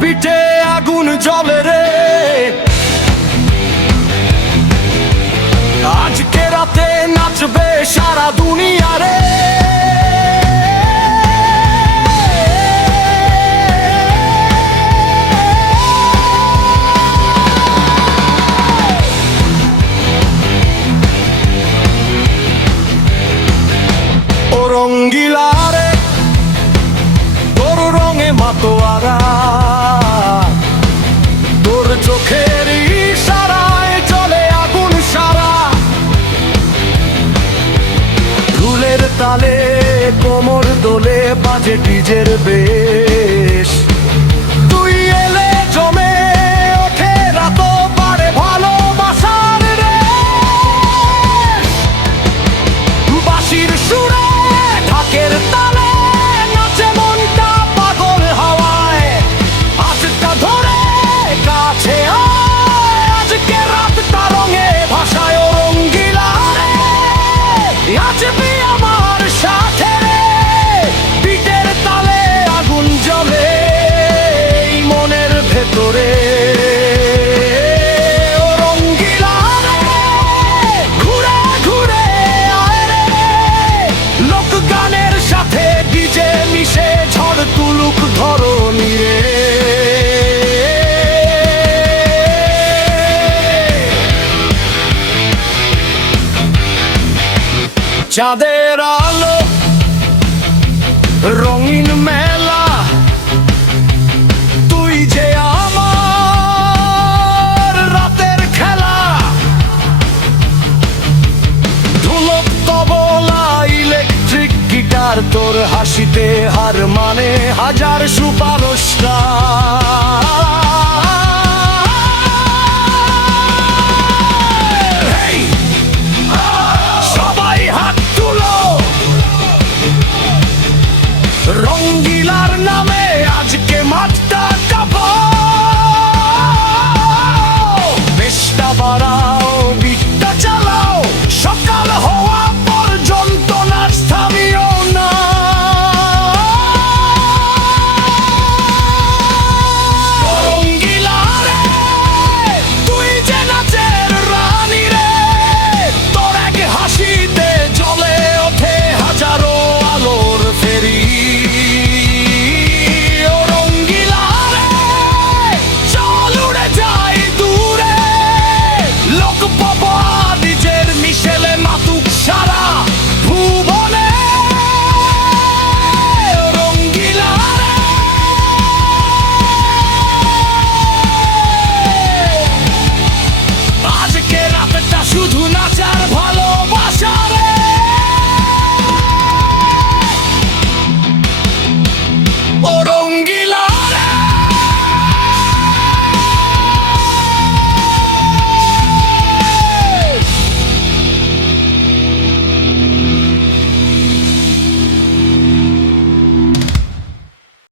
পিঠে আগুন জ্বলে রে, আজকে রাতে নাচবে সারা দুনিয়া রে। ও রঙ্গিলা রে, তোর রঙে মাতোয়ারা, তোর চোখের ইশারায় চলে আগুন সারা। ঢুলের তালে কোমর দোলে বাজে ডিজের বেশ, তুই এলে জমে ওঠে রাত পারে ভালোবাসার রেশ। বাঁশির সুরে ঢাকের তালে নাচে মনটা পাগল হাওয়ায়, আজটা ধরে কাছে আয়, আজকে রাতটা রঙে ভাষায়। ও রঙ্গিলা রে, নাচবি আমার সাথে রে, পিঠের তালে আগুন জ্বলে এই মনের ভেতরে। ও রঙ্গিলা রে, ঘুরে ঘুরে আয় রে, লোক গানের সাথে ডিজে মিশে ঝড় তুলুক ধরণী রে। চাঁদের আলো রঙিন মেলা, তুই যে আমার রাতের খেলা। ঢোলক তবলা ইলেকট্রিক গিটার, তোর হাসিতে হার মানে হাজার সুপারস্টার।